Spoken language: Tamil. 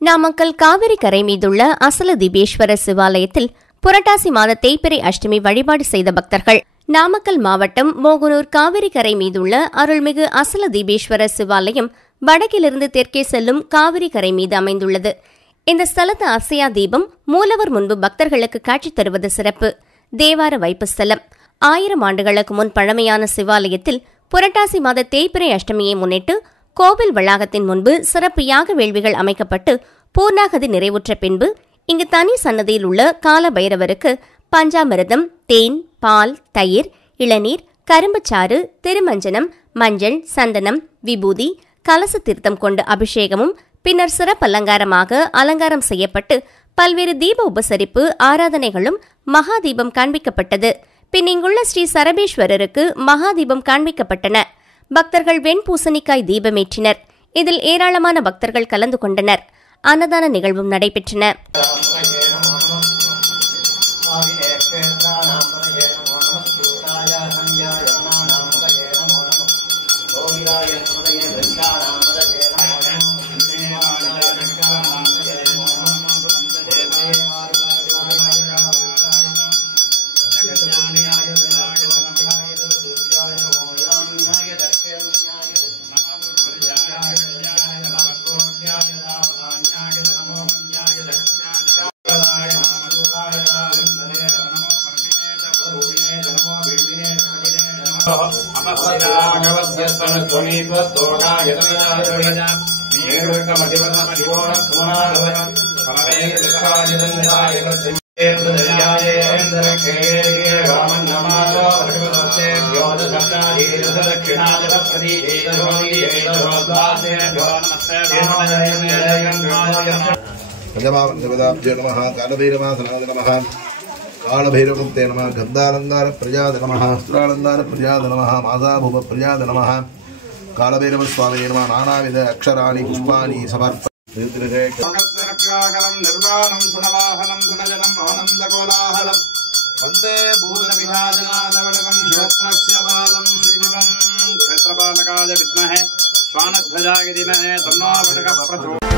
நாமக்கல் காவிரி கரை மீதுள்ள அசல தீபேஸ்வரர் சிவாலயத்தில் புரட்டாசி மாத தேய்பிறை அஷ்டமி வழிபாடு செய்த பக்தர்கள். நாமக்கல் மாவட்டம் மோகனூர் காவிரி கரை மீதுள்ள அருள்மிகு அசல தீபேஸ்வரர் சிவாலயம் வடக்கிலிருந்து தெற்கே செல்லும் காவிரி கரை மீது அமைந்துள்ளது. இந்த ஸ்தலத்து அசையா தீபம் மூலவர் முன்பு பக்தர்களுக்கு காட்சி தருவது சிறப்பு. தேவார வைப்பு ஸ்தலம். 1000 ஆண்டுகளுக்கு முன் பழமையான சிவாலயத்தில் புரட்டாசி மாத தேய்பிறை அஷ்டமியை முன்னிட்டு கோவில் வளாகத்தின் முன்பு சிறப்பு யாக வேள்விகள் அமைக்கப்பட்டு பூர்ணாகதி நிறைவுற்ற பின்பு இங்கு தனி சன்னதியில் உள்ள கால பைரவருக்கு பஞ்சாமிர்தம், தேன், பால், தயிர், இளநீர், கரும்புச்சாறு, திருமஞ்சனம், மஞ்சள், சந்தனம், விபூதி, கலச தீர்த்தம் கொண்டு அபிஷேகமும் பின்னர் சிறப்பு அலங்காரம் செய்யப்பட்டு பல்வேறு தீப உபசரிப்பு ஆராதனைகளும் மகாதீபம் காண்பிக்கப்பட்டது. பின் இங்குள்ள ஸ்ரீ சரபேஸ்வரருக்கு மகாதீபம் காண்பிக்கப்பட்டன. பக்தர்கள் வெண்பூசணிக்காய் தீபமேற்றினர். இதில் ஏராளமான பக்தர்கள் கலந்து கொண்டனர். அன்னதான நிகழ்வும் நடைபெற்றன. कालभैरवमुक्ते नमः गन्धालङ्कार प्रजाद नमः अस्त्रालङ्कार प्रजाद नमः मासाभूप प्रजाद नमः कालभैरवस्वामिने नमः नानाविध अक्षराणि पुष्पाणि समर्पयामि निर्वाणं सुनवाहनं सुनजनं आनन्दकोलाहलं वन्दे भूतविभाजनादवलकं श्वेत्रस्य बालं श्रीमं क्षेत्रपालकाय विद्महे श्वानध्वजाय धीमहि तन्नो वटकः प्रचोदयात्।